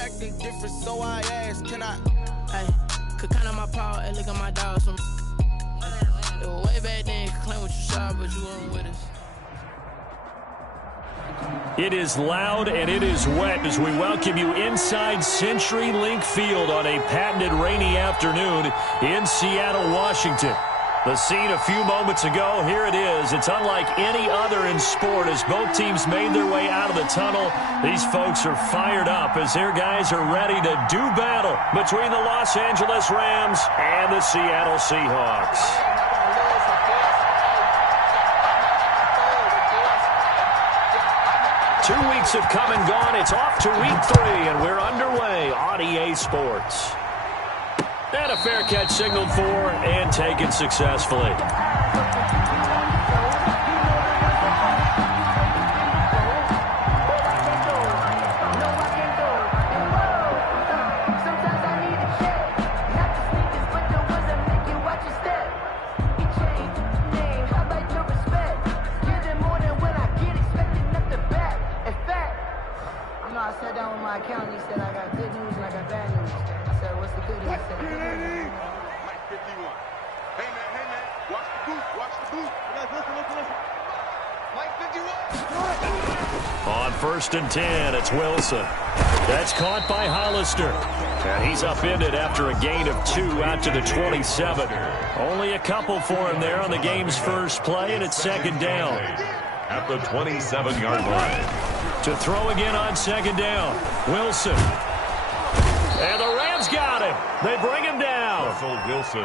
acting different, so I asked, can I? Hey, could count on my power, and look at my dogs from. It was way back then, could claim what you saw, but you weren't with us. It is loud and it is wet as we welcome you inside CenturyLink Field on a patented rainy afternoon in Seattle, Washington. The scene a few moments ago, here it is. It's unlike any other in sport as both teams made their way out of the tunnel. These folks are fired up as their guys are ready to do battle between the Los Angeles Rams and the Seattle Seahawks. Two weeks have come and gone. It's off to week 3, and we're underway on EA Sports. And a fair catch signaled for and taken successfully. I sat down with my accountant. He said I got good news and I got bad news. I said, what's the good news? He said, Mike 51. Hey man, watch the booth, listen. Mike 51. On 1st and 10, it's Wilson. That's caught by Hollister. And he's upended after a gain of 2 out to the 27. Only a couple for him there on the game's first play, and it's 2nd down. At the 27-yard line. To throw again on 2nd down. Wilson. And the Rams got him. They bring him down. Russell Wilson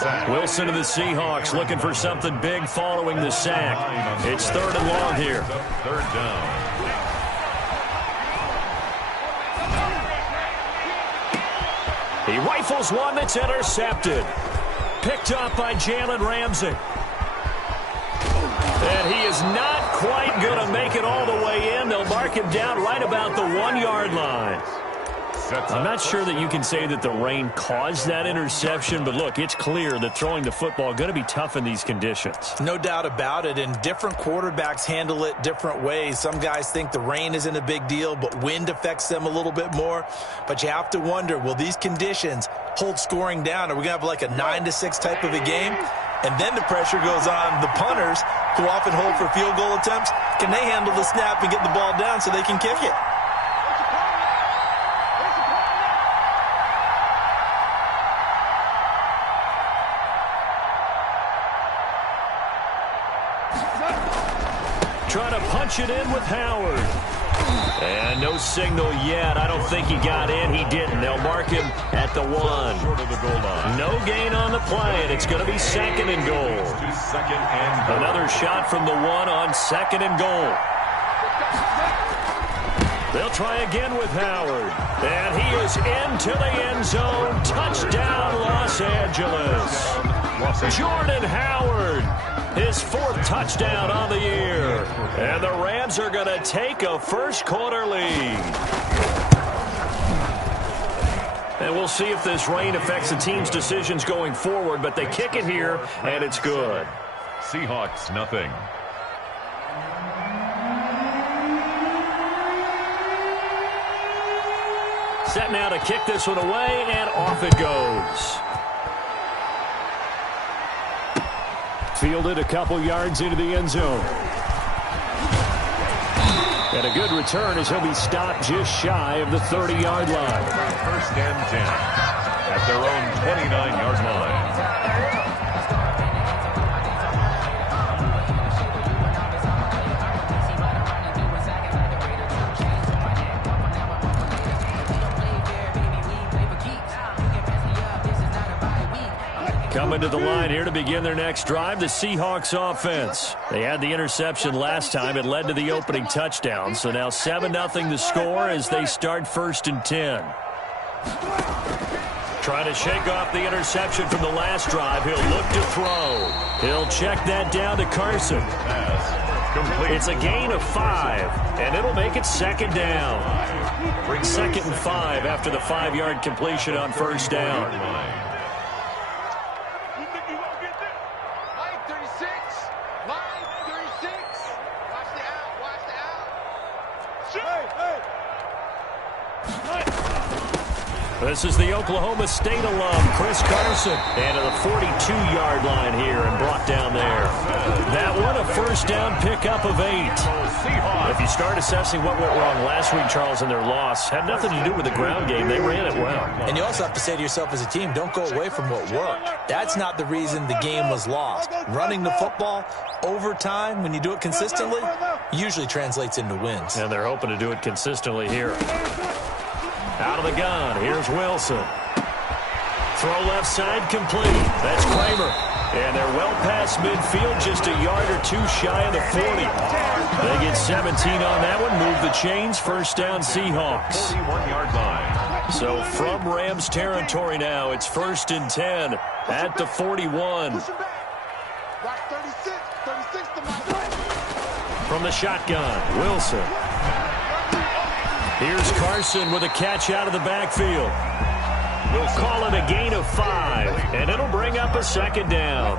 sack. Wilson to the Seahawks looking for something big following the sack. It's 3rd and long here. 3rd down. He rifles one that's intercepted. Picked up by Jalen Ramsey. And he is not quite going to make it all the way in. They'll mark him down right about the 1-yard line. I'm not sure that you can say that the rain caused that interception, but look, it's clear that throwing the football is going to be tough in these conditions. No doubt about it, and different quarterbacks handle it different ways. Some guys think the rain isn't a big deal, but wind affects them a little bit more. But you have to wonder, will these conditions hold scoring down? Are we going to have like a 9-6 type of a game? And then the pressure goes on the punters, who often hold for field goal attempts. Can they handle the snap and get the ball down so they can kick it? Trying to punch it in with Howard. And no signal yet. I don't think he got in. He didn't. They'll mark him at the 1. Short of the goal line. No gain on the play, and it's going to be 2nd and goal. Second and goal. Another shot from the 1 on 2nd and goal. They'll try again with Howard. And he is into the end zone. Touchdown, Los Angeles. Jordan Howard. His 4th touchdown on the year. And the Rams are going to take a first-quarter lead. And we'll see if this rain affects the team's decisions going forward, but they kick it here, and it's good. Seahawks, nothing. Set now to kick this one away, and off it goes. Fielded a couple yards into the end zone. And a good return as he'll be stopped just shy of the 30-yard line. 1st and 10 at their own 29-yard line. Coming to the line here to begin their next drive, the Seahawks offense. They had the interception last time. It led to the opening touchdown. So now 7-0 the score as they start 1st and 10. Trying to shake off the interception from the last drive. He'll look to throw. He'll check that down to Carson. It's a gain of 5, and it'll make it 2nd down. 2nd and 5 after the 5-yard completion on 1st down. This is the Oklahoma State alum, Chris Carson. And to the 42-yard line here and brought down there. That one, a first down pickup of 8. If you start assessing what went wrong last week, Charles, in their loss, had nothing to do with the ground game. They ran it well. And you also have to say to yourself as a team, don't go away from what worked. That's not the reason the game was lost. Running the football over time, when you do it consistently, usually translates into wins. And they're hoping to do it consistently here. Out of the gun, here's Wilson. Throw left side complete. That's Kramer. And they're well past midfield, just a yard or two shy of the 40. They get 17 on that one, move the chains, first down Seahawks. 41-yard line. So from Rams territory now, it's 1st and 10 at the 41. From the shotgun, Wilson. Here's Carson with a catch out of the backfield. We'll call it a gain of 5, and it'll bring up a second down.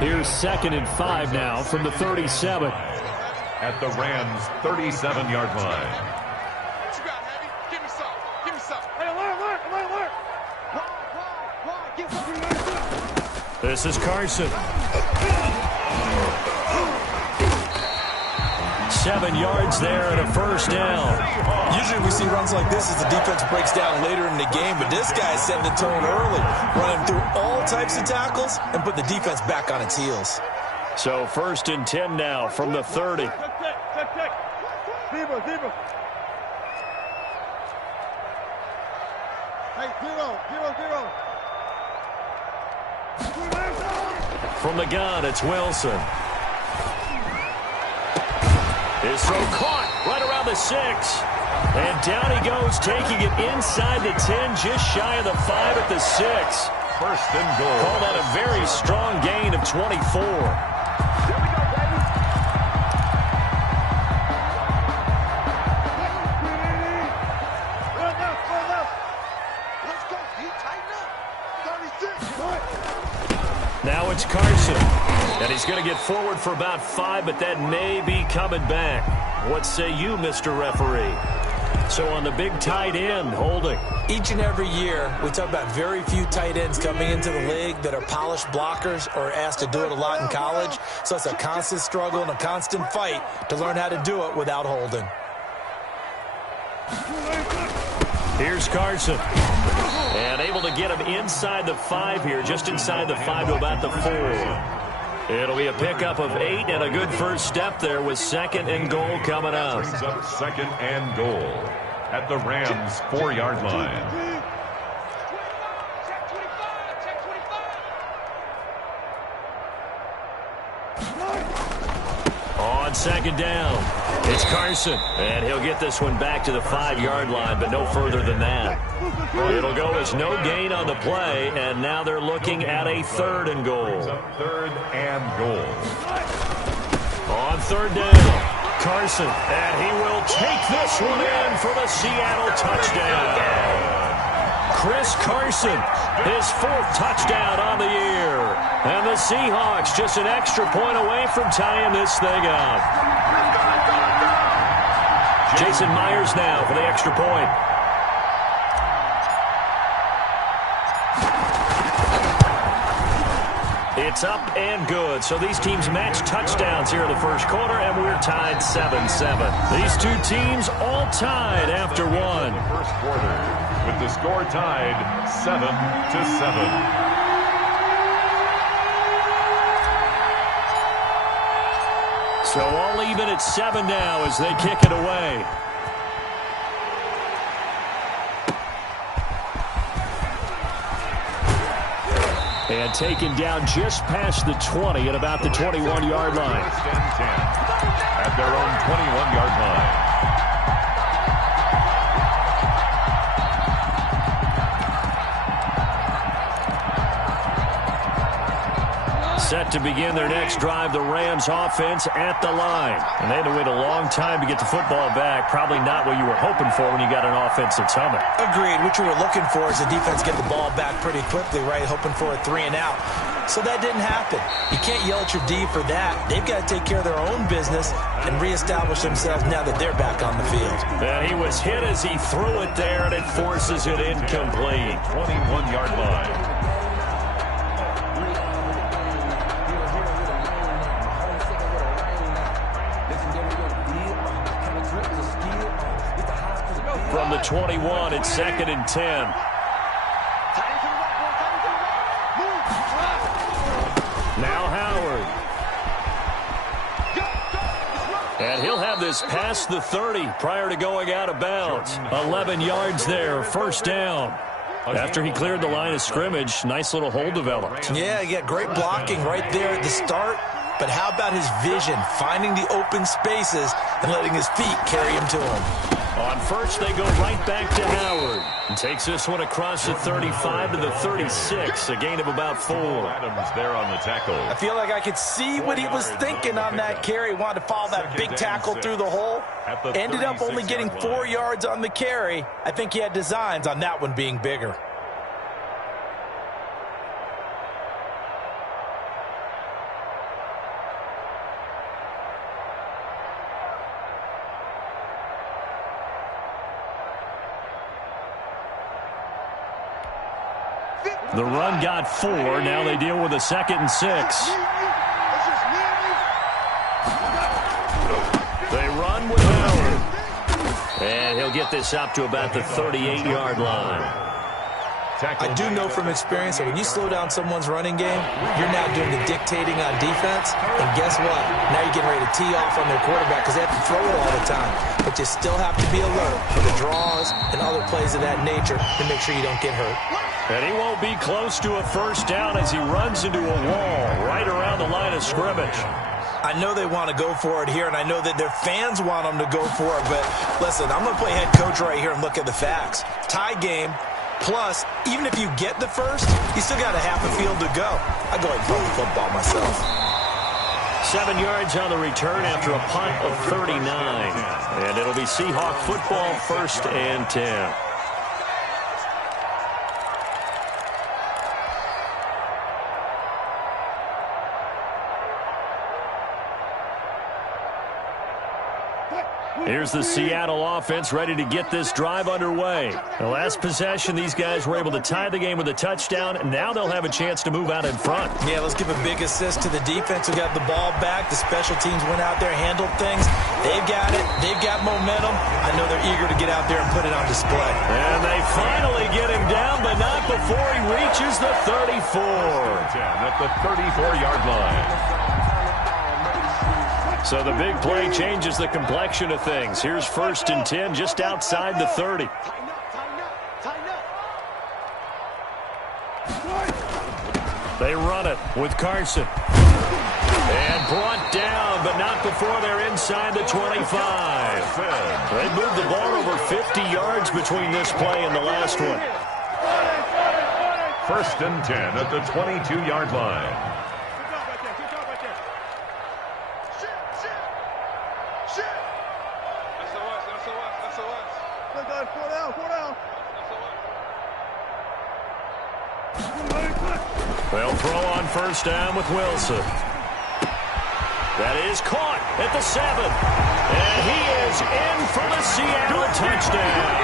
Here's 2nd and 5 now from the 37. At the Rams' 37-yard line. What you got, Heavy? Give me some. Give me some. Hey, alert. This is Carson. 7 yards there and a first down. Usually we see runs like this as the defense breaks down later in the game, but this guy is setting the tone early, running through all types of tackles and put the defense back on its heels. So 1st and 10 now from the 30. Hey, 0-0-0. From the gun, it's Wilson. His throw caught right around the 6. And down he goes, taking it inside the 10, just shy of the 5 at the 6. 1st and goal. Call that a very strong gain of 24. Here we go, baby. Good enough. Let's go. He tighten up. 36. Now it's Carson. And he's going to get forward for about 5, but that may be coming back. What say you, Mr. Referee? So on the big tight end, holding. Each and every year, we talk about very few tight ends coming into the league that are polished blockers or asked to do it a lot in college. So it's a constant struggle and a constant fight to learn how to do it without holding. Here's Carson. And able to get him inside the 5 here, just inside the 5 to about the 4. It'll be a pickup of 8 and a good first step there with 2nd and goal coming up. Brings up 2nd and goal at the Rams' 4-yard line. On 2nd down, it's Carson. And he'll get this one back to the 5-yard line, but no further than that. It'll go as no gain on the play, and now they're looking at a 3rd and goal. 3rd and goal. On 3rd down, Carson, and he will take this one in for the Seattle touchdown. Chris Carson, his 4th touchdown on the year. And the Seahawks just an extra point away from tying this thing up. Jason Myers now for the extra point. It's up and good. So these teams match touchdowns here in the first quarter, and we're tied 7-7. These two teams all tied after one. First quarter with the score tied 7-7. So all even at 7 now as they kick it away. And taken down just past the 20 at about the 21-yard line. First and 10 at their own 21-yard line. Set to begin their next drive, the Rams offense at the line. And they had to wait a long time to get the football back. Probably not what you were hoping for when you got an offense that's humming. Agreed. What you were looking for is the defense get the ball back pretty quickly, right? Hoping for a 3-and-out. So that didn't happen. You can't yell at your D for that. They've got to take care of their own business and reestablish themselves now that they're back on the field. And he was hit as he threw it there, and it forces it incomplete. 21-yard line. From the 21, it's 2nd and 10. Now Howard. And he'll have this past the 30 prior to going out of bounds. 11 yards there, first down. After he cleared the line of scrimmage, nice little hole developed. Yeah, he got great blocking right there at the start. But how about his vision, finding the open spaces and letting his feet carry him to him? On first, they go right back to Howard. And takes this one across the 35 to the 36, a gain of about 4. Adams there on the tackle. I feel like I could see what he was thinking on that carry. He wanted to follow that big tackle through the hole. Ended up only getting 4 yards on the carry. I think he had designs on that one being bigger. The run got 4. Now they deal with a 2nd and 6. They run with Howard. And he'll get this up to about the 38-yard line. I do know from experience that when you slow down someone's running game, you're now doing the dictating on defense. And guess what? Now you're getting ready to tee off on their quarterback because they have to throw it all the time. But you still have to be alert for the draws and other plays of that nature to make sure you don't get hurt. And he won't be close to a first down as he runs into a wall right around the line of scrimmage. I know they want to go for it here, and I know that their fans want them to go for it. But listen, I'm going to play head coach right here and look at the facts. Tie game. Plus, even if you get the first, you still got a half a field to go. I go ahead and play the football myself. 7 yards on the return after a punt of 39. And it'll be Seahawk football, 1st and 10. Here's the Seattle offense ready to get this drive underway. The last possession, these guys were able to tie the game with a touchdown, and now they'll have a chance to move out in front. Yeah, let's give a big assist to the defense who got the ball back. The special teams went out there, handled things. They've got it. They've got momentum. I know they're eager to get out there and put it on display. And they finally get him down, but not before he reaches the 34. At the 34-yard line. So the big play changes the complexion of things. Here's 1st and 10 just outside the 30. They run it with Carson. And brought down, but not before they're inside the 25. They moved the ball over 50 yards between this play and the last one. 1st and 10 at the 22-yard line. They'll throw on 1st down with Wilson. That is caught at the 7. And he is in for the Seattle touchdown.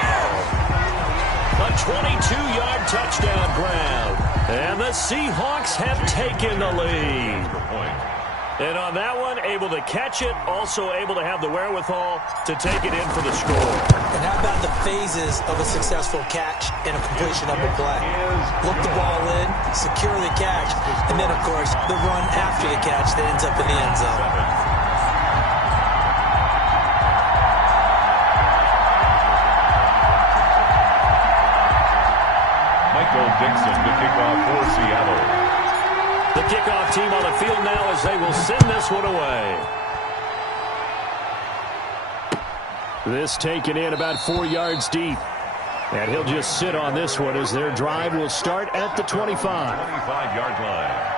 A 22-yard touchdown grab. And the Seahawks have taken the lead. And on that one, able to catch it, also able to have the wherewithal to take it in for the score. And how about the phases of a successful catch and a completion of a play? Look the ball in, secure the catch, and then, of course, the run after the catch that ends up in the end zone. Michael Dixon to kick off for Seattle. The kickoff team on the field now as they will send this one away. This taken in about 4 yards deep. And he'll just sit on this one as their drive will start at the 25. 25-yard line.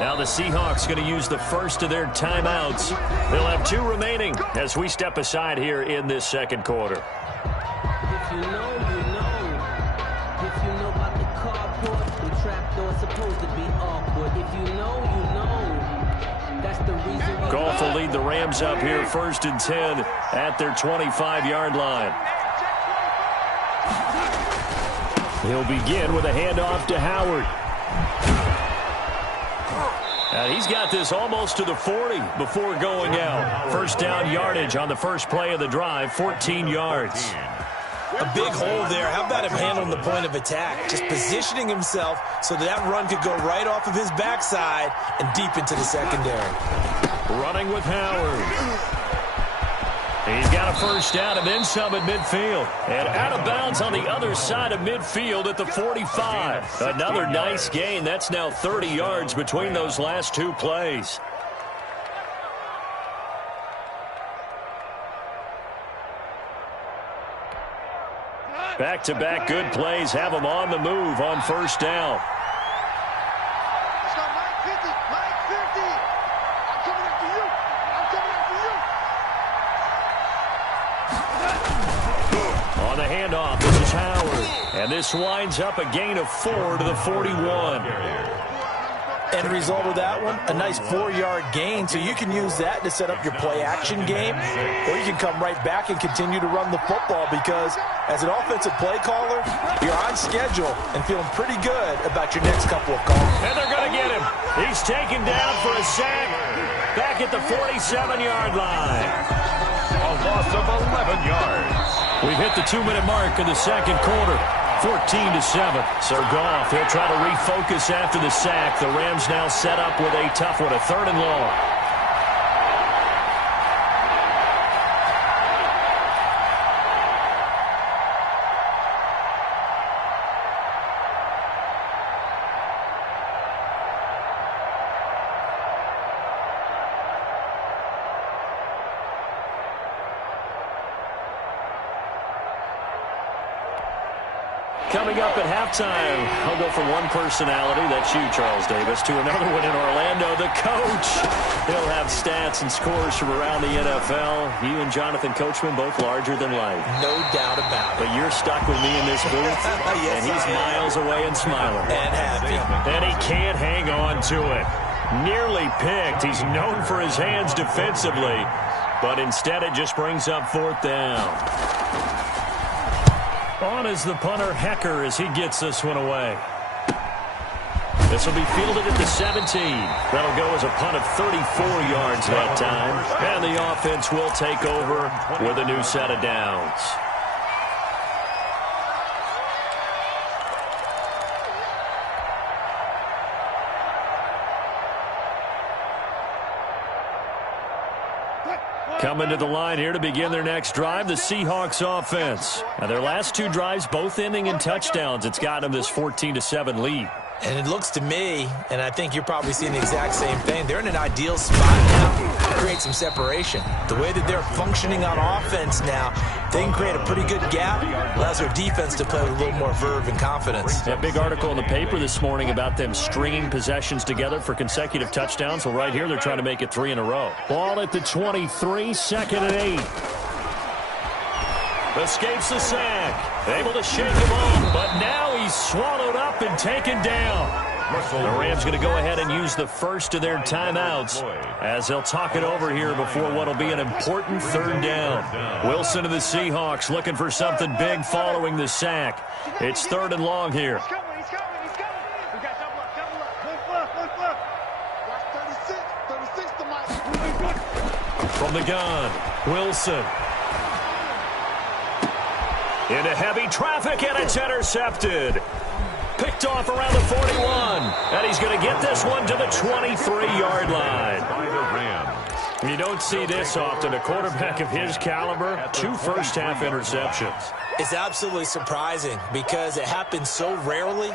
Now the Seahawks going to use the first of their timeouts. They'll have 2 remaining as we step aside here in this second quarter. If you know, you know. If you know about the carport, the trapdoor's supposed to be awkward. If you know, you know. That's the reason. Goff will lead the Rams up here 1st and 10 at their 25-yard line. He'll begin with a handoff to Howard. And he's got this almost to the 40 before going out. First down yardage on the first play of the drive, 14 yards. A big hole there. How about him handling the point of attack? Just positioning himself so that run could go right off of his backside and deep into the secondary. Running with Howard. He's got a first down and then some at midfield. And out of bounds on the other side of midfield at the 45. Another nice gain. That's now 30 yards between those last 2 plays. Back-to-back good plays have them on the move on first down. Let's go, Mike 50. Mike 50. I'm coming after you. I'm coming after you. On the handoff, this is Howard. And this winds up a gain of 4 to the 41. End result of that one, a nice 4-yard gain. So you can use that to set up your play-action game, or you can come right back and continue to run the football because as an offensive play caller, you're on schedule and feeling pretty good about your next couple of calls. And they're going to get him. He's taken down for a sack back at the 47-yard line. A loss of 11 yards. We've hit the 2-minute mark in the second quarter. 14-7. So Goff, he'll try to refocus after the sack. The Rams now set up with a tough one, a 3rd and long. Coming up at halftime, I'll go from one personality, that's you, Charles Davis, to another one in Orlando, the coach. He'll have stats and scores from around the NFL. You and Jonathan Coachman, both larger than life. No doubt about it. But you're stuck with me in this booth, Yes, and he's miles away and smiling. And happy. And he can't hang on to it. Nearly picked. He's known for his hands defensively, but instead it just brings up 4th down. On is the punter, Hecker, as he gets this one away. This will be fielded at the 17. That'll go as a punt of 34 yards that time. And the offense will take over with a new set of downs. Coming to the line here to begin their next drive, the Seahawks offense. Now their last 2 drives, both ending in touchdowns. It's got them this 14-7 lead. And it looks to me, and I think you're probably seeing the exact same thing, they're in an ideal spot now to create some separation. The way that they're functioning on offense now, they can create a pretty good gap. Allows their defense to play with a little more verve and confidence. That big article in the paper this morning about them stringing possessions together for consecutive touchdowns. Well, right here, they're trying to make it 3 in a row. Ball at the 23, 2nd and 8. Escapes the sack. Able to shake him off, but now he's swallowed up and taken down. The Rams going to go ahead and use the first of their timeouts as they'll talk it over here before what will be an important 3rd down. Wilson of the Seahawks looking for something big following the sack. It's 3rd and long here. He's coming. We got double up. Watch 36 to Mike. From the gun, Wilson. Into heavy traffic, and it's intercepted. Picked off around the 41. And he's going to get this one to the 23-yard line. By the Rams. You don't see this often. A quarterback of his caliber, 2 first-half interceptions. It's absolutely surprising because it happens so rarely.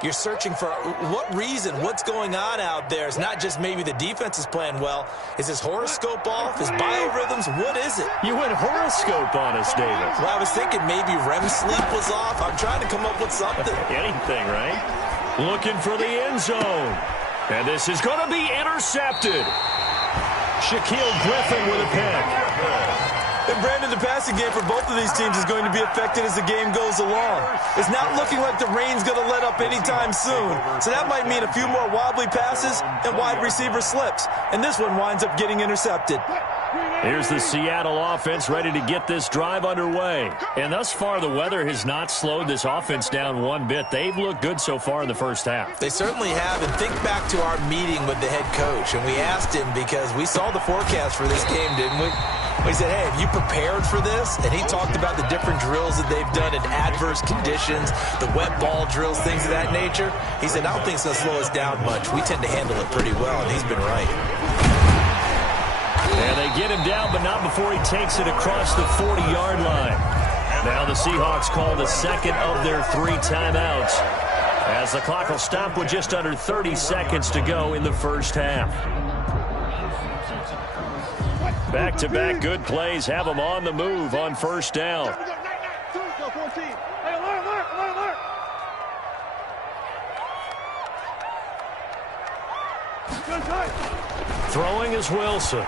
You're searching for what reason, what's going on out there. It's not just maybe the defense is playing well. Is his horoscope off? His biorhythms? What is it? You went horoscope on us, David. Well, I was thinking maybe REM sleep was off. I'm trying to come up with something. Anything, right? Looking for the end zone. And this is going to be intercepted. Shaquille Griffin with a pick. And Brandon, the passing game for both of these teams is going to be affected as the game goes along. It's not looking like the rain's going to let up anytime soon. So that might mean a few more wobbly passes and wide receiver slips. And this one winds up getting intercepted. Here's the Seattle offense ready to get this drive underway. And thus far, the weather has not slowed this offense down one bit. They've looked good so far in the first half. They certainly have. And think back to our meeting with the head coach. And we asked him because we saw the forecast for this game, didn't we? We said, hey, have you prepared for this? And he talked about the different drills that they've done in adverse conditions, the wet ball drills, things of that nature. He said, I don't think it's going to slow us down much. We tend to handle it pretty well, and he's been right. And they get him down, but not before he takes it across the 40-yard line. Now the Seahawks call the second of their 3 timeouts, as the clock will stop with just under 30 seconds to go in the first half. Back-to-back good plays have them on the move on first down. Throwing is Wilson.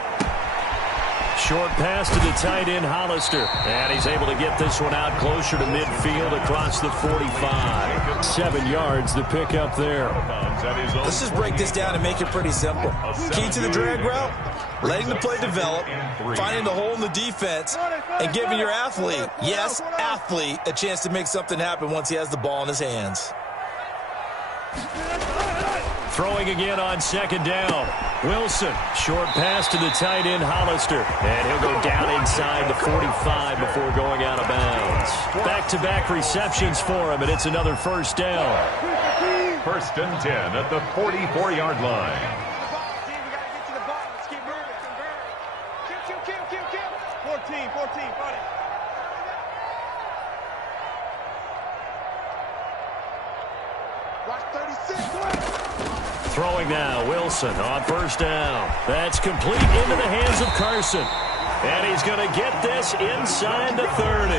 Short pass to the tight end, Hollister. And he's able to get this one out closer to midfield across the 45. 7 yards the pickup there. Let's just break this down and make it pretty simple. Key to the drag route, letting the play develop, finding the hole in the defense, and giving your athlete, yes, athlete, a chance to make something happen once he has the ball in his hands. Throwing again on second down. Wilson, short pass to the tight end, Hollister. And he'll go down inside the 45 before going out of bounds. Back-to-back receptions for him, and it's another first down. First and 10 at the 44-yard line. 14, buddy. Watch 36. Throwing now, Wilson on first down. That's complete into the hands of Carson. And he's going to get this inside the 30.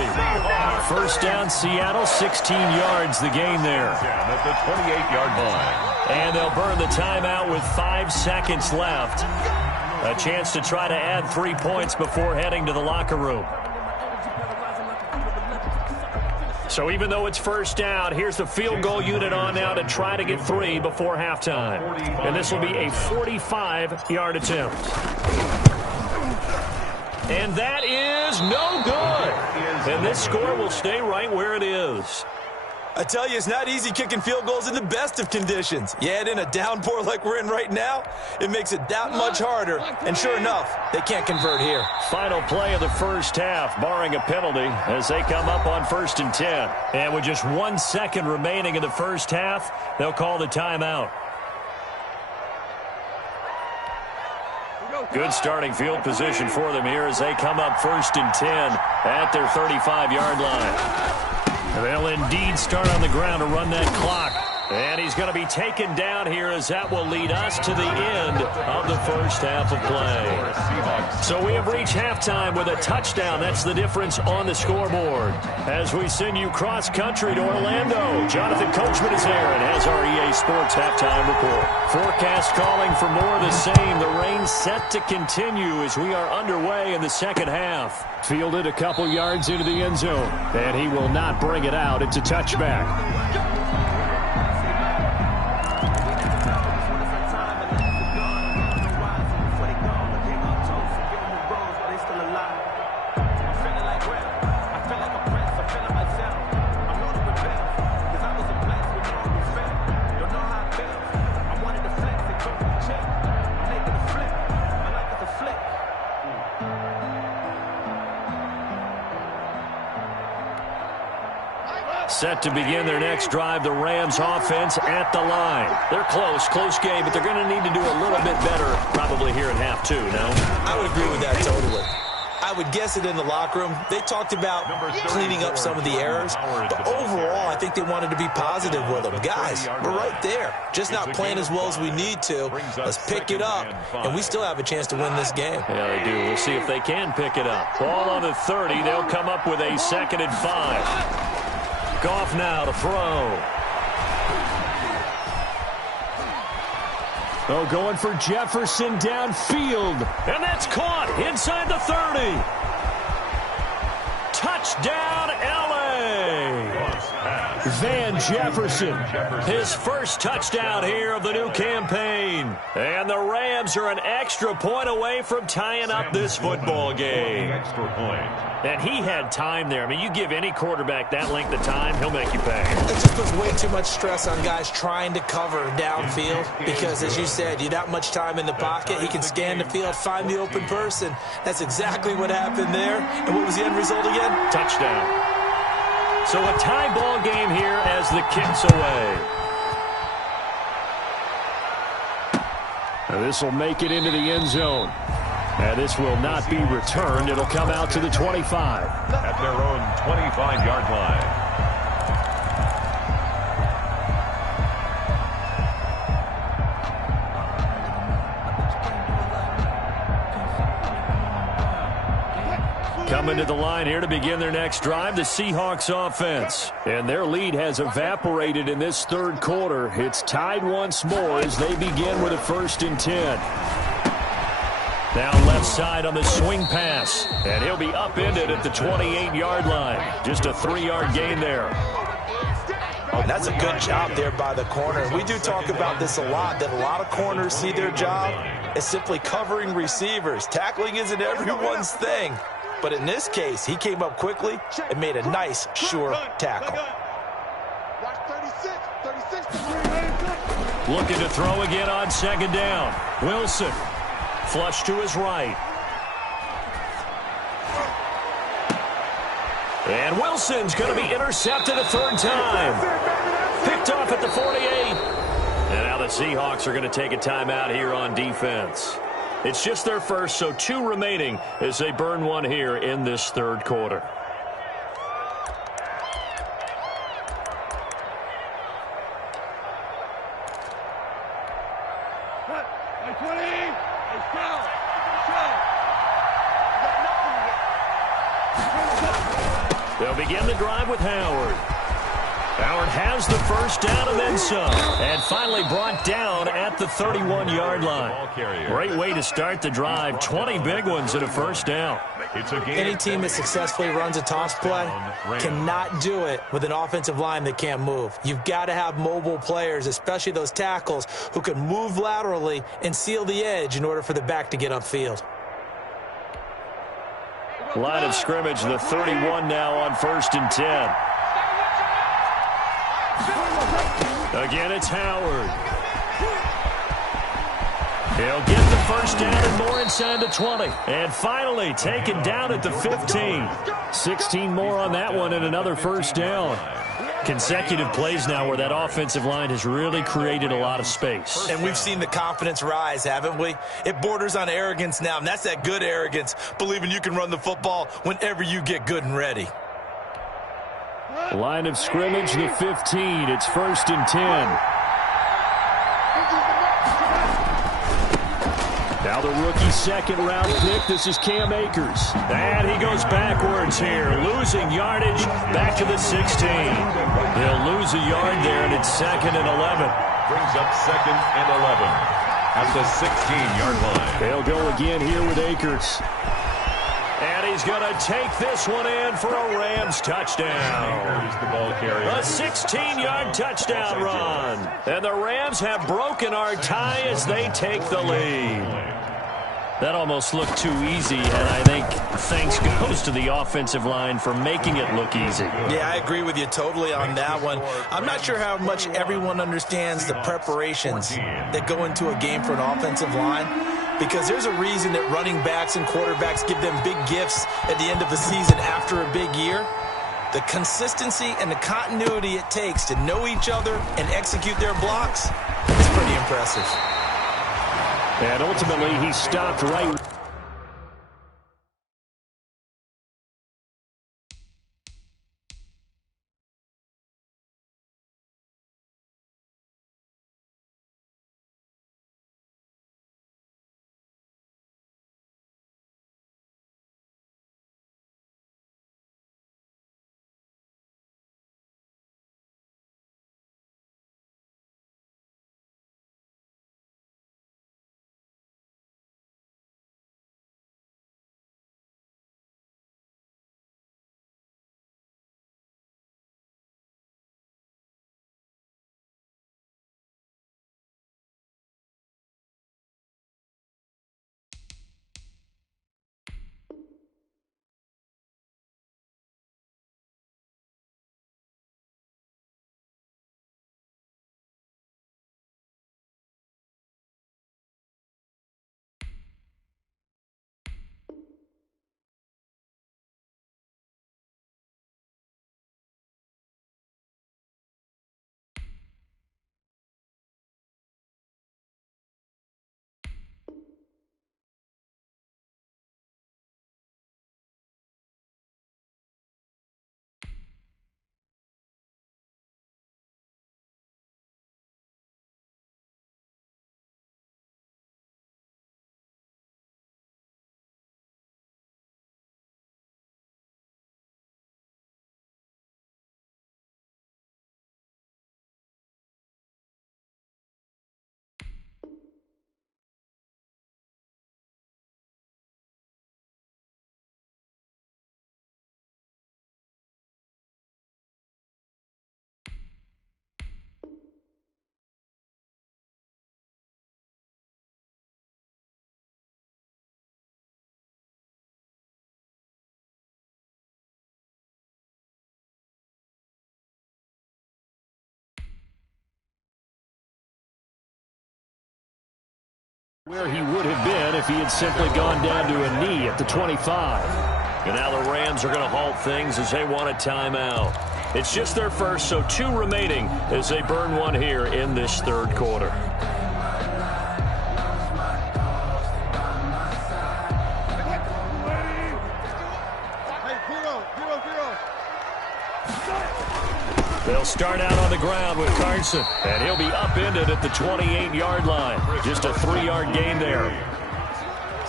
First down, Seattle, 16 yards the gain there. At the 28-yard line. And they'll burn the timeout with 5 seconds left. A chance to try to add 3 points before heading to the locker room. So even though it's first down, here's the field goal unit on now to try to get 3 before halftime. And this will be a 45-yard attempt. And that is no good. And this score will stay right where it is. I tell you, it's not easy kicking field goals in the best of conditions. You add in a downpour like we're in right now, it makes it that much harder. And sure enough, they can't convert here. Final play of the first half, barring a penalty, as they come up on 1st and 10. And with just 1 second remaining in the first half, they'll call the timeout. Good starting field position for them here as they come up 1st and 10 at their 35-yard line. They'll indeed start on the ground to run that clock. And he's going to be taken down here as that will lead us to the end of the first half of play. So we have reached halftime with a touchdown. That's the difference on the scoreboard. As we send you cross-country to Orlando, Jonathan Coachman is there and has our EA Sports halftime report. Forecast calling for more of the same. The rain set to continue as we are underway in the second half. Fielded a couple yards into the end zone, and he will not bring it out. It's a touchback. Set to begin their next drive, the Rams offense at the line. They're close game, but they're going to need to do a little bit better probably here in half 2, no? I would agree with that totally. I would guess it in the locker room. They talked about cleaning up some of the errors, but overall, I think they wanted to be positive with them. Guys, we're right there, just not playing as well as we need to. Let's pick it up, and we still have a chance to win this game. Yeah, they do. We'll see if they can pick it up. Ball on the 30. They'll come up with a 2nd and 5. Goff now to throw. Oh, going for Jefferson downfield. And that's caught inside the 30. Touchdown, L.A. Van Jefferson, his first touchdown here of the new campaign. And the Rams are an extra point away from tying up this football game. Extra point. And he had time there. I mean, you give any quarterback that length of time, he'll make you pay. It just puts way too much stress on guys trying to cover downfield because, as you said, you that much time in the pocket, he can scan the field, find the open person. That's exactly what happened there. And what was the end result again? Touchdown. So a tie ball game here as the kick's away. Now this will make it into the end zone. And this will not be returned. It'll come out to the 25. At their own 25-yard line. Coming to the line here to begin their next drive, the Seahawks offense. And their lead has evaporated in this third quarter. It's tied once more as they begin with a 1st and 10. Down left side on the swing pass. And he'll be upended at the 28-yard line. Just a 3-yard gain there. And that's a good job there by the corner. We do talk about this a lot, that a lot of corners see their job as simply covering receivers. Tackling isn't everyone's thing. But in this case, he came up quickly and made a nice, sure tackle. Looking to throw again on 2nd down. Wilson. Flush to his right. And Wilson's going to be intercepted a 3rd time. Picked off at the 48. And now the Seahawks are going to take a timeout here on defense. It's just their first, so 2 remaining as they burn one here in this 3rd quarter. They'll begin the drive with Howard. Howard has the 1st down and then some. And finally brought down at the 31-yard line. Great way to start the drive. 20 big ones and a 1st down. Any team that successfully runs a toss play cannot do it with an offensive line that can't move. You've got to have mobile players, especially those tackles, who can move laterally and seal the edge in order for the back to get upfield. Line of scrimmage, the 31 now on 1st and 10. Again, it's Howard. He'll get the 1st down and more inside the 20. And finally taken down at the 15. 16 more on that one and another 1st down. Consecutive plays now where that offensive line has really created a lot of space. And we've seen the confidence rise, haven't we? It borders on arrogance now, and that's that good arrogance, believing you can run the football whenever you get good and ready. Line of scrimmage, the 15. It's 1st and 10. Now the rookie 2nd-round pick. This is Cam Akers. And he goes backwards here, losing yardage back to the 16. He'll lose a yard there, and it's 2nd and 11. Brings up 2nd and 11 at the 16-yard line. They'll go again here with Akers. And he's going to take this one in for a Rams touchdown. Here's the ball carrier. A 16-yard touchdown run. And the Rams have broken our tie as they take the lead. That almost looked too easy, and I think thanks goes to the offensive line for making it look easy. Yeah, I agree with you totally on that one. I'm not sure how much everyone understands the preparations that go into a game for an offensive line, because there's a reason that running backs and quarterbacks give them big gifts at the end of the season after a big year. The consistency and the continuity it takes to know each other and execute their blocks is pretty impressive. And ultimately, he stopped right Where he would have been if he had simply gone down to a knee at the 25. And now the Rams are going to halt things as they want a timeout. It's just their first, so 2 remaining as they burn one here in this third quarter. They'll start out on the ground with Carson, and he'll be upended at the 28-yard line. Just a 3-yard gain there.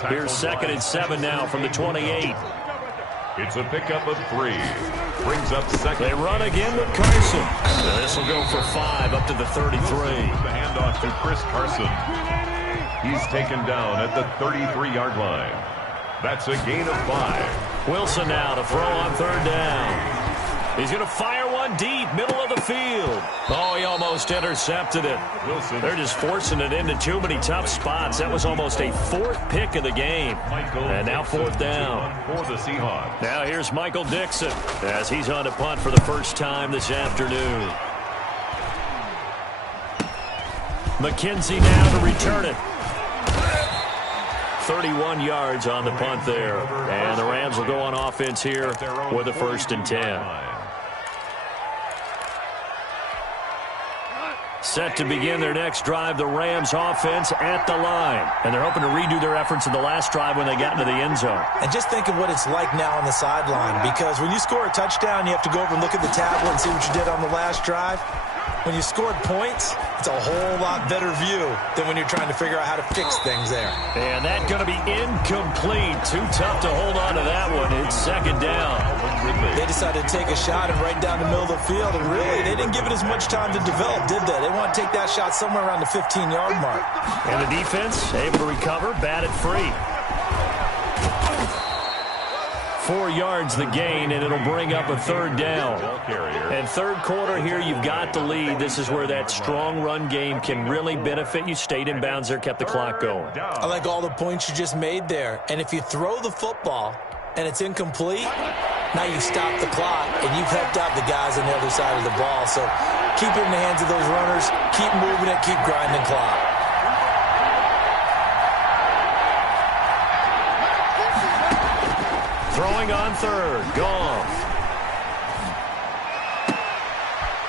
Here's 2nd and 7 now from the 28. It's a pickup of 3. Brings up 2nd. They run again with Carson. And this will go for 5 up to the 33. The handoff to Chris Carson. He's taken down at the 33-yard line. That's a gain of 5. Wilson now to throw on 3rd down. He's going to fire one deep, middle of the field. Oh, he almost intercepted it. Wilson. They're just forcing it into too many tough spots. That was almost a 4th pick of the game. And now 4th down. For the Seahawks. Now here's Michael Dixon as he's on to punt for the first time this afternoon. McKenzie now to return it. 31 yards on the punt there. And the Rams will go on offense here with a 1st and 10. Set to begin their next drive, the Rams offense at the line. And they're hoping to redo their efforts in the last drive when they got into the end zone. And just think of what it's like now on the sideline, because when you score a touchdown, you have to go over and look at the tablet and see what you did on the last drive. When you scored points, it's a whole lot better view than when you're trying to figure out how to fix things there. And that's going to be incomplete. Too tough to hold on to that one. It's 2nd down. They decided to take a shot and right down the middle of the field, and really, they didn't give it as much time to develop, did they? They want to take that shot somewhere around the 15-yard mark. And the defense able to recover, bat it free. 4 yards the gain, and it'll bring up a 3rd down. And third quarter here, you've got the lead. This is where that strong run game can really benefit you. Stayed in bounds there, kept the clock going. I like all the points you just made there. And if you throw the football and it's incomplete, now you stop the clock, and you've helped out the guys on the other side of the ball. So keep it in the hands of those runners. Keep moving it. Keep grinding clock. Throwing on 3rd. Goff.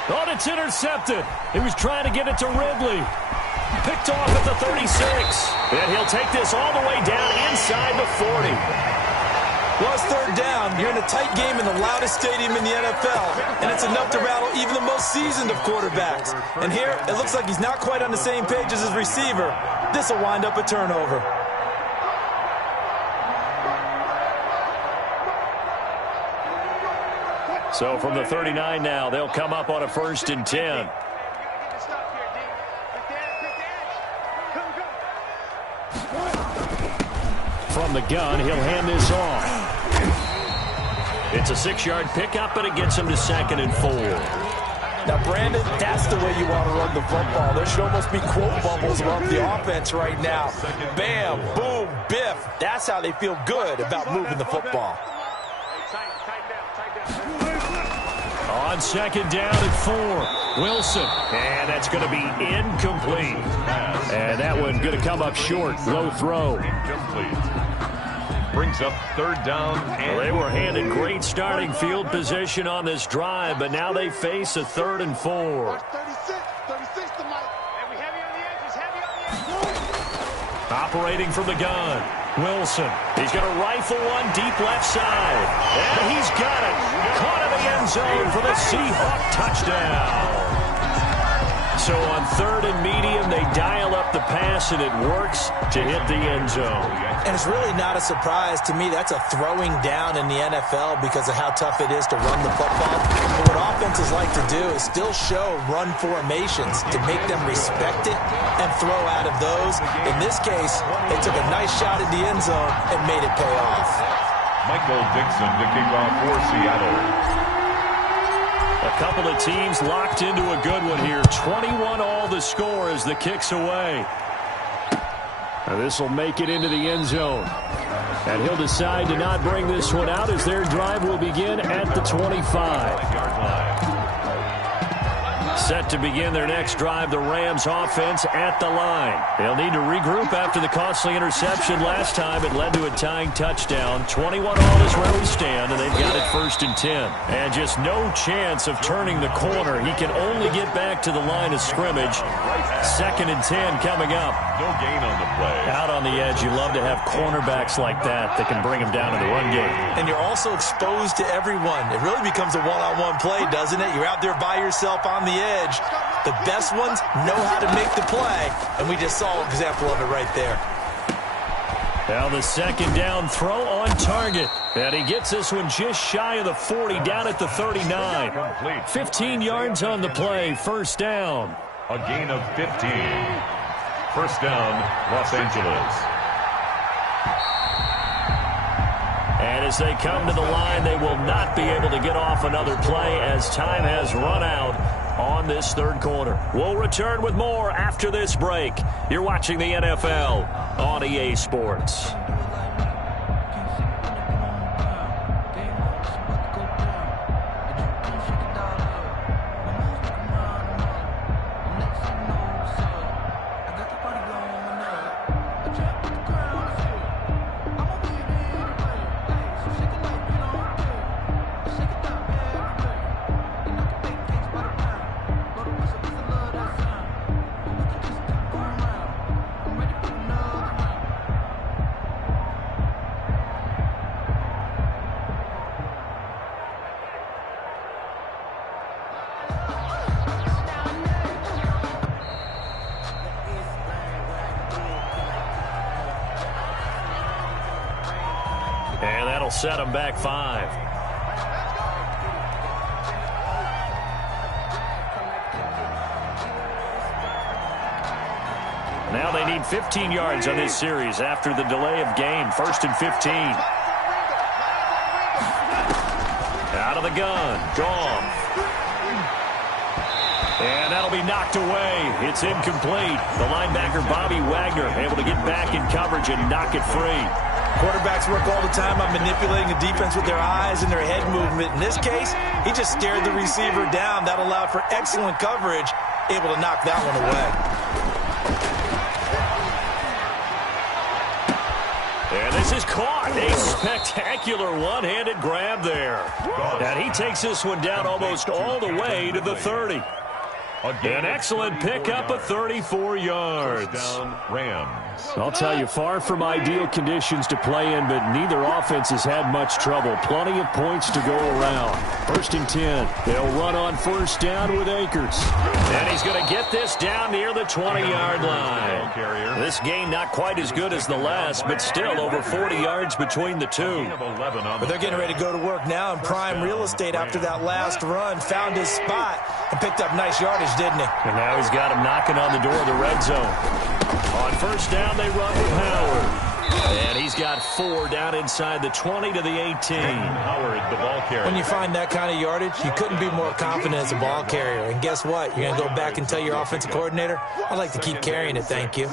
Oh, it's intercepted. He was trying to get it to Ridley. Picked off at the 36. And he'll take this all the way down inside the 40. Well, it's 3rd down. You're in a tight game in the loudest stadium in the NFL, and it's enough to rattle even the most seasoned of quarterbacks. And here, it looks like he's not quite on the same page as his receiver. This will wind up a turnover. So from the 39 now, they'll come up on a 1st and 10. From the gun, he'll hand this off. It's a 6-yard pickup, but it gets him to 2nd and 4. Now, Brandon, that's the way you want to run the football. There should almost be quote bubbles around the offense right now. Bam, boom, biff. That's how they feel good about moving the football. On 2nd down at 4, Wilson. And that's going to be incomplete. And that one going to come up short. Low throw. Incomplete. Brings up 3rd down. And well, they were handed great starting field position on this drive, but now they face a 3rd and 4. 36 tonight. And we heavy on the edges, heavy on the edges. Operating from the gun, Wilson. He's going to rifle one deep left side. And he's got it. Caught in the end zone for the Seahawk touchdown. So on 3rd and medium, they dial up the pass, and it works to hit the end zone. And it's really not a surprise to me. That's a throwing down in the NFL because of how tough it is to run the football. But what offenses like to do is still show run formations to make them respect it and throw out of those. In this case, they took a nice shot at the end zone and made it pay off. Michael Dixon to kick off for Seattle. A couple of teams locked into a good one here. 21 all the score as the kick's away. Now this will make it into the end zone. And he'll decide to not bring this one out as their drive will begin at the 25. Set to begin their next drive, the Rams offense at the line. They'll need to regroup after the costly interception last time. It led to a tying touchdown. 21 all is where we stand, and they've got it 1st and 10. And just no chance of turning the corner. He can only get back to the line of scrimmage. 2nd and 10 coming up. No gain on the play. Out on the edge, you love to have cornerbacks like that can bring them down in the run game. And you're also exposed to everyone. It really becomes a one-on-one play, doesn't it? You're out there by yourself on the edge. The best ones know how to make the play, and we just saw an example of it right there. Now the 2nd down throw on target. And he gets this one just shy of the 40, down at the 39. 15 yards on the play, 1st down. A gain of 15. 1st down, Los Angeles. And as they come to the line, they will not be able to get off another play as time has run out on this 3rd quarter. We'll return with more after this break. You're watching the NFL on EA Sports. And that'll set them back 5. Now they need 15 yards on this series after the delay of game. 1st and 15. Out of the gun. Gone. And that'll be knocked away. It's incomplete. The linebacker, Bobby Wagner, able to get back in coverage and knock it free. Quarterbacks work all the time on manipulating the defense with their eyes and their head movement. In this case, he just stared the receiver down. That allowed for excellent coverage, able to knock that one away. And this is caught. A spectacular one-handed grab there. And he takes this one down almost all the way to the 30. An excellent pickup of 34 yards. Down, Rams. I'll tell you, far from ideal conditions to play in, but neither offense has had much trouble. Plenty of points to go around. 1st and 10. They'll run on 1st down with Akers. And he's going to get this down near the 20-yard line. This gain not quite as good as the last, but still over 40 yards between the two. But they're getting ready to go to work now in prime real estate after that last run. Found his spot and picked up nice yardage, didn't he? And now he's got him knocking on the door of the red zone. On 1st down, they run with Howard. And he's got 4 down inside the 20 to the 18. Howard, the ball carrier. When you find that kind of yardage, you couldn't be more confident as a ball carrier. And guess what? You're going to go back and tell your offensive coordinator, I'd like to keep carrying it, thank you.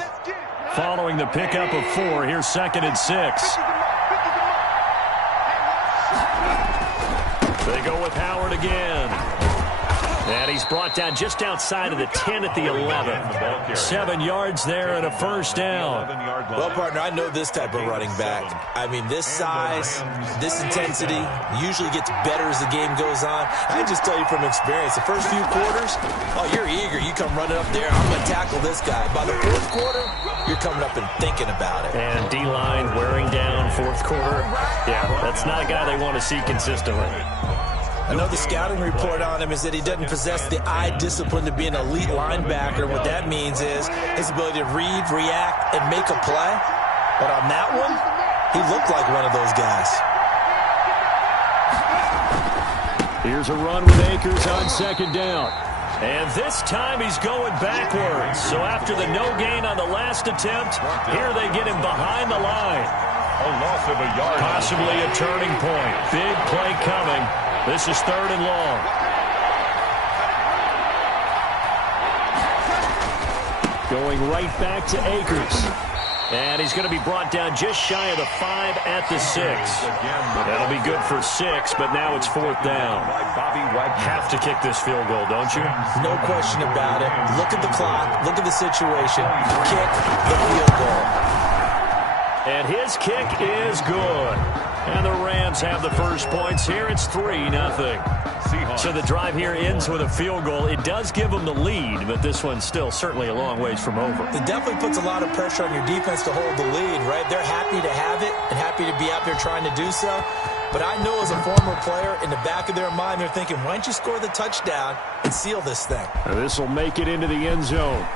Following the pickup of 4, here's 2nd and 6. They go with Howard again. And he's brought down just outside of the 10 at the 11. 7 yards there and a 1st down. Well, partner, I know this type of running back. I mean, this size, this intensity usually gets better as the game goes on. I can just tell you from experience, the first few quarters, oh, you're eager. You come running up there, I'm going to tackle this guy. By the 4th quarter, you're coming up and thinking about it. And D-line wearing down 4th quarter. Yeah, that's not a guy they want to see consistently. I know the scouting report on him is that he doesn't possess the eye discipline to be an elite linebacker. What that means is his ability to read, react, and make a play. But on that one, he looked like one of those guys. Here's a run with Akers on 2nd down. And this time he's going backwards. So after the no gain on the last attempt, here they get him behind the line. A loss of a yard. Possibly a turning point. Big play coming. This is 3rd and long. Going right back to Akers. And he's going to be brought down just shy of the 5 at the 6. That'll be good for 6, but now it's 4th down. Have to kick this field goal, don't you? No question about it. Look at the clock. Look at the situation. Kick the field goal. And his kick is good. And the Rams have the first points here. It's 3-0. So the drive here ends with a field goal. It does give them the lead, but this one's still certainly a long ways from over. It definitely puts a lot of pressure on your defense to hold the lead, right? They're happy to have it and happy to be out there trying to do so. But I know as a former player, in the back of their mind, they're thinking, why don't you score the touchdown and seal this thing? This will make it into the end zone.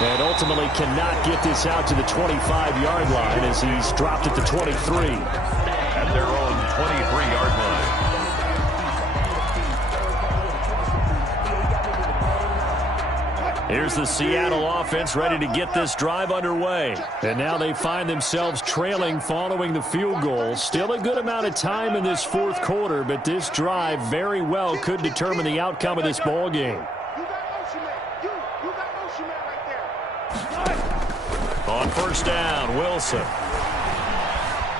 And ultimately cannot get this out to the 25-yard line as he's dropped at the 23. At their own 23-yard line. Here's the Seattle offense ready to get this drive underway. And now they find themselves trailing following the field goal. Still a good amount of time in this fourth quarter, but this drive very well could determine the outcome of this ball game. On first down, Wilson.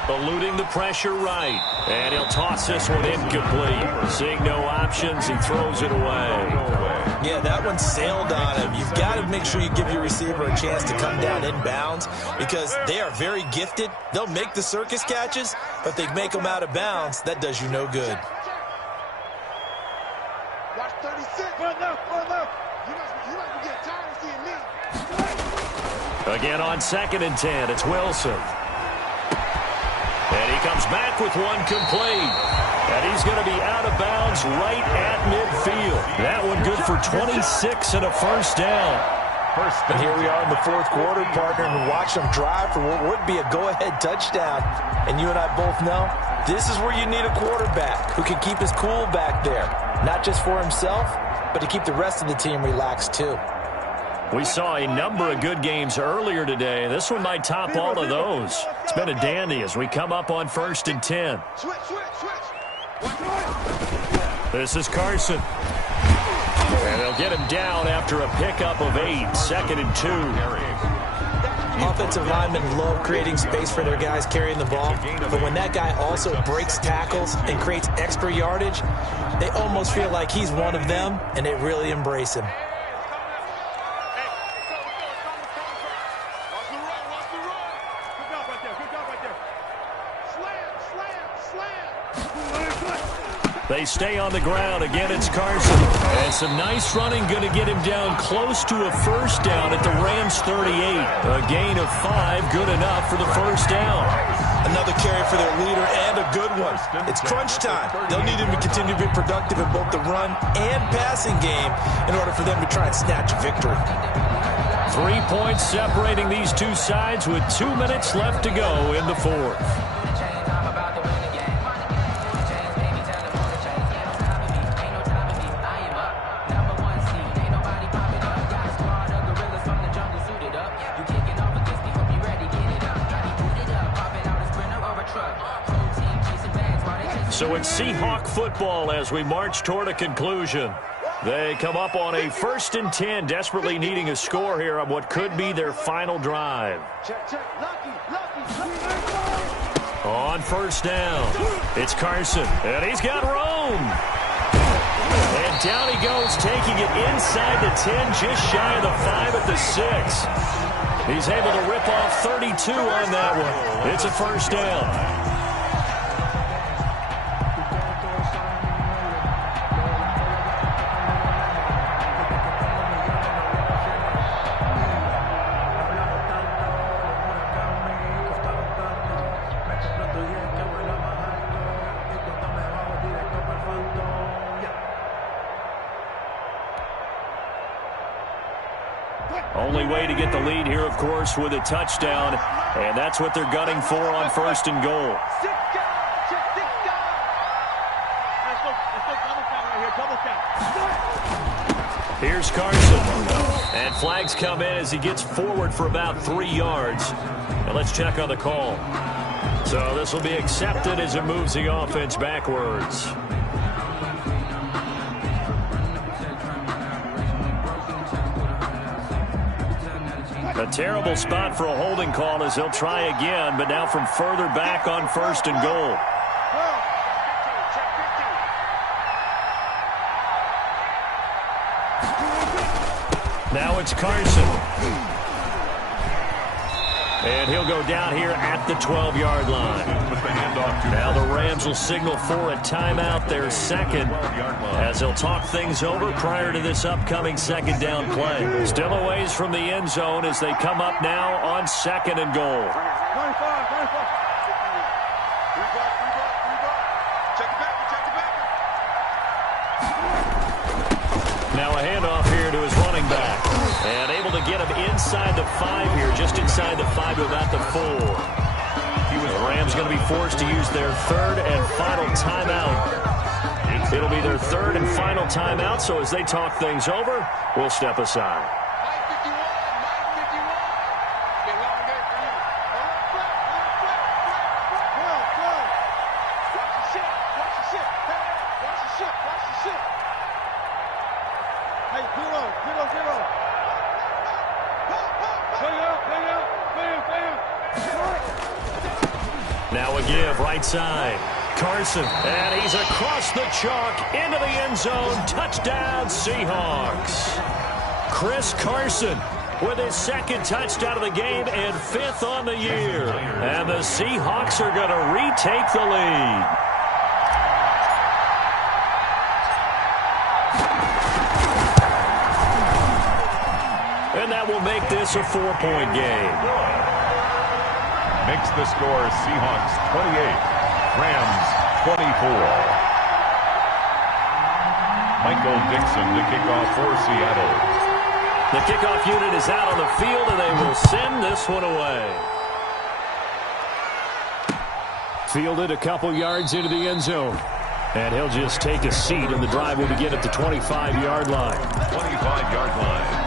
Eluding the pressure right. And he'll toss this one incomplete. Seeing no options, he throws it away. Yeah, that one sailed on him. You've got to make sure you give your receiver a chance to come down inbounds because they are very gifted. They'll make the circus catches, but they make them out of bounds. That does you no good. Watch 36. You might be getting tired of seeing me. Again on 2nd and 10, it's Wilson. And he comes back with one complete. And he's going to be out of bounds right at midfield. That one good for 26 and a first down. And here we are in the fourth quarter, partner, and watch them drive for what would be a go-ahead touchdown. And you and I both know this is where you need a quarterback who can keep his cool back there. Not just for himself, but to keep the rest of the team relaxed too. We saw a number of good games earlier today. This one might top all of those. It's been a dandy as we come up on 1st and 10. This is Carson. And they'll get him down after a pickup of 8. 2nd and 2. Offensive linemen love creating space for their guys carrying the ball. But when that guy also breaks tackles and creates extra yardage, they almost feel like he's one of them, and they really embrace him. They stay on the ground. Again, it's Carson. And some nice running going to get him down close to a first down at the Rams 38. A gain of 5, good enough for the first down. Another carry for their leader and a good one. It's crunch time. They'll need him to continue to be productive in both the run and passing game in order for them to try and snatch a victory. 3 points separating these two sides with 2 minutes left to go in the fourth. So it's Seahawk football as we march toward a conclusion. They come up on a 1st and 10, desperately needing a score here on what could be their final drive. On first down, it's Carson, and he's got room. And down he goes, taking it inside the 10, just shy of the 5 at the 6. He's able to rip off 32 on that one. It's a first down. Only way to get the lead here, of course, with a touchdown, and that's what they're gunning for on 1st and goal. Here's Carson, and flags come in as he gets forward for about 3 yards. And let's check on the call. So this will be accepted as it moves the offense backwards. A terrible spot for a holding call as he'll try again, but now from further back on 1st and goal. Now it's Carson. And he'll go down here at the 12-yard line. Now the Rams will signal for a timeout, their second, as they'll talk things over prior to this upcoming second down play. Still a ways from the end zone as they come up now on 2nd and goal. Now a handoff here to his running back. And able to get him inside the 5 here, just inside the 5 to about the 4. The Rams going to be forced to use their 3rd and final timeout. It'll be their 3rd and final timeout, so as they talk things over, we'll step aside. Now a give right side. Carson, and he's across the chalk into the end zone. Touchdown, Seahawks. Chris Carson with his 2nd touchdown of the game and 5th on the year. And the Seahawks are going to retake the lead. And that will make this a 4-point game. Makes the score Seahawks 28, Rams 24. Michael Dixon to kick off for Seattle. The kickoff unit is out on the field, and they will send this one away. Fielded a couple yards into the end zone. And he'll just take a seat, and the drive will begin at the 25-yard line. 25-yard line.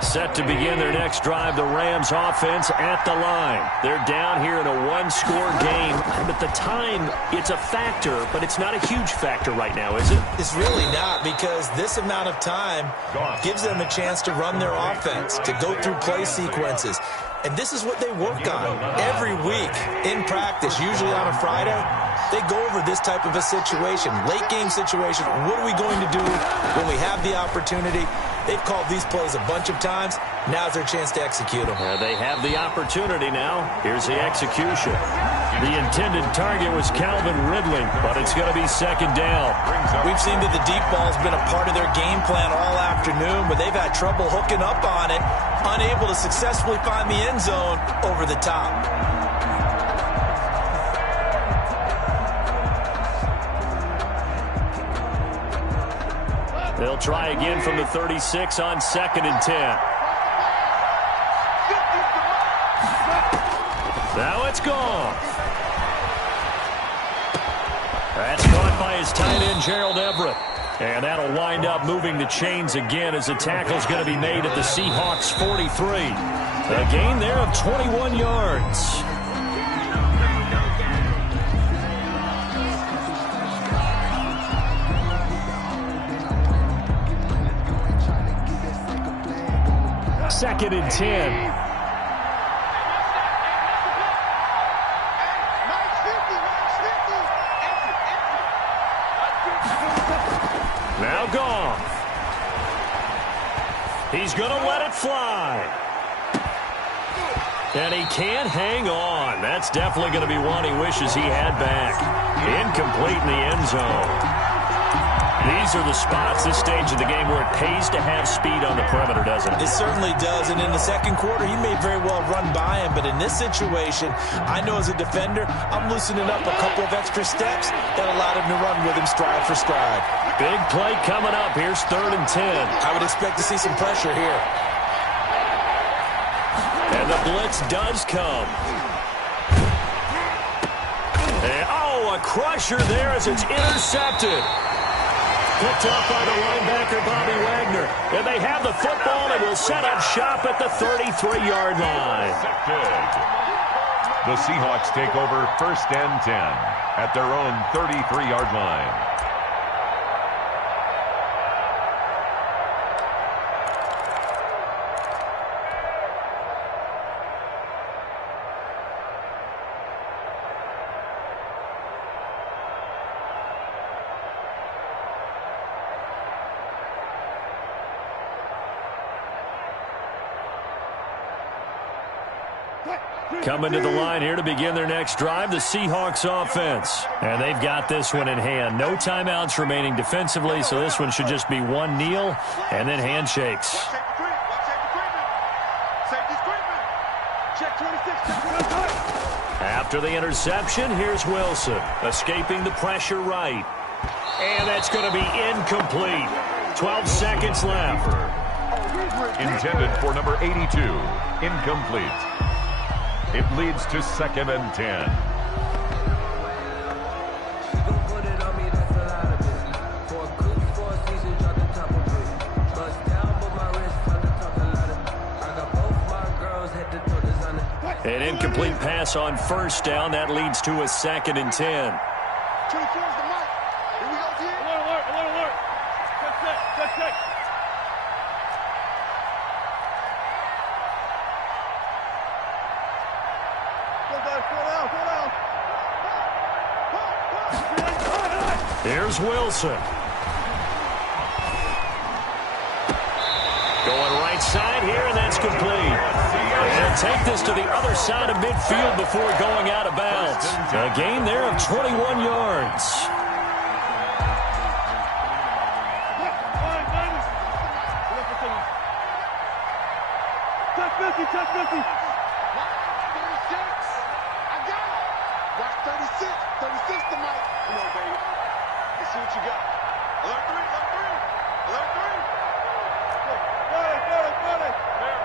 Set to begin their next drive, the Rams offense at the line. They're down here in a 1-score game. At the time, it's a factor, but it's not a huge factor right now, is it? It's really not, because this amount of time gives them a chance to run their offense, to go through play sequences. And this is what they work on every week in practice, usually on a Friday. They go over this type of a situation, late game situation. What are we going to do when we have the opportunity? They've called these plays a bunch of times. Now's their chance to execute them. They have the opportunity now. Here's the execution. The intended target was Calvin Ridley, but it's going to be 2nd down. We've seen that the deep ball's been a part of their game plan all afternoon, but they've had trouble hooking up on it, unable to successfully find the end zone over the top. They'll try again from the 36 on 2nd and 10. Now it's gone. That's caught by his tight end, Gerald Everett. And that'll wind up moving the chains again as the tackle's going to be made at the Seahawks 43. A gain there of 21 yards. Second and 10. Now gone. He's going to let it fly. And he can't hang on. That's definitely going to be one he wishes he had back. Incomplete in the end zone. These are the spots, this stage of the game, where it pays to have speed on the perimeter, doesn't it? It certainly does, and in the second quarter, he may very well run by him, but in this situation, I know as a defender, I'm loosening up a couple of extra steps that allowed him to run with him stride for stride. Big play coming up. Here's 3rd and 10. I would expect to see some pressure here. And the blitz does come. And, a crusher there as it's intercepted. Picked up by the linebacker, Bobby Wagner. And they have the football and will set up shop at the 33-yard line. The Seahawks take over 1st and 10 at their own 33-yard line. Coming to the line here to begin their next drive, the Seahawks offense. And they've got this one in hand. No timeouts remaining defensively, so this one should just be one kneel and then handshakes. After the interception, here's Wilson, escaping the pressure right. And that's going to be incomplete. 12 seconds left. Intended for number 82. Incomplete. It leads to 2nd and 10. An incomplete pass on first down. That leads to a 2nd and 10. Here's Wilson. Going right side here, and that's complete. And take this to the other side of midfield before going out of bounds. A gain there of 21 yards. Touch 50. 36. I got it. Watch 36. 36 to Mike. Come on, baby. Let's see what you got. Alert 3. Alert 3.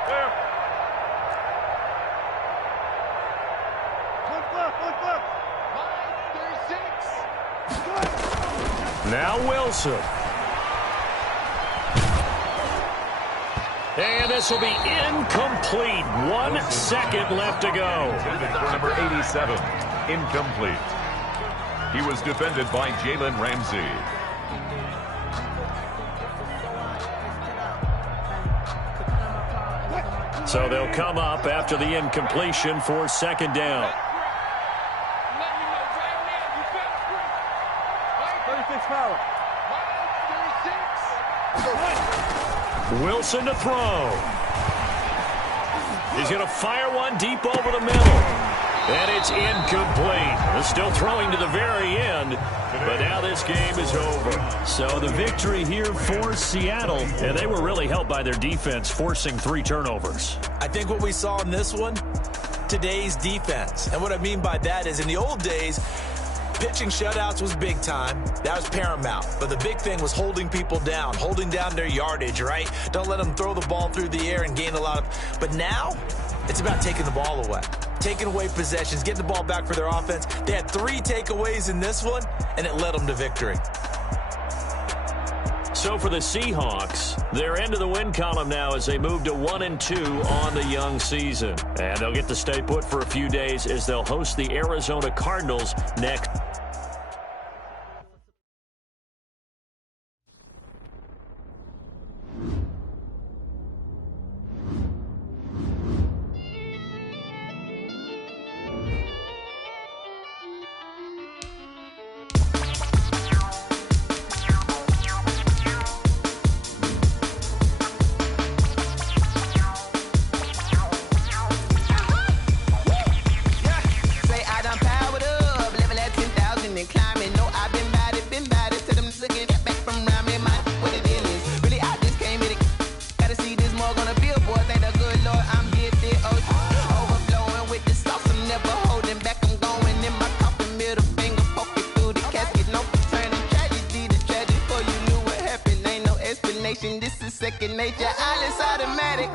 There. Look left. Mike, 36. Now Wilson. And this will be incomplete. 1 second left to go. For number 87, incomplete. He was defended by Jalen Ramsey. So they'll come up after the incompletion for 2nd down. 36 power. Wilson to throw. He's going to fire one deep over the middle. And it's incomplete. They're still throwing to the very end, but now this game is over. So the victory here for Seattle, and they were really helped by their defense, forcing 3 turnovers. I think what we saw in this one, today's defense. And what I mean by that is in the old days, pitching shutouts was big time. That was paramount. But the big thing was holding people down, holding down their yardage, right? Don't let them throw the ball through the air and gain a lot of... But now, it's about taking the ball away. Taking away possessions, getting the ball back for their offense. They had 3 takeaways in this one, and it led them to victory. So for the Seahawks, they're into the win column now as they move to 1-2 on the young season. And they'll get to stay put for a few days as they'll host the Arizona Cardinals next. This is second nature, all is automatic.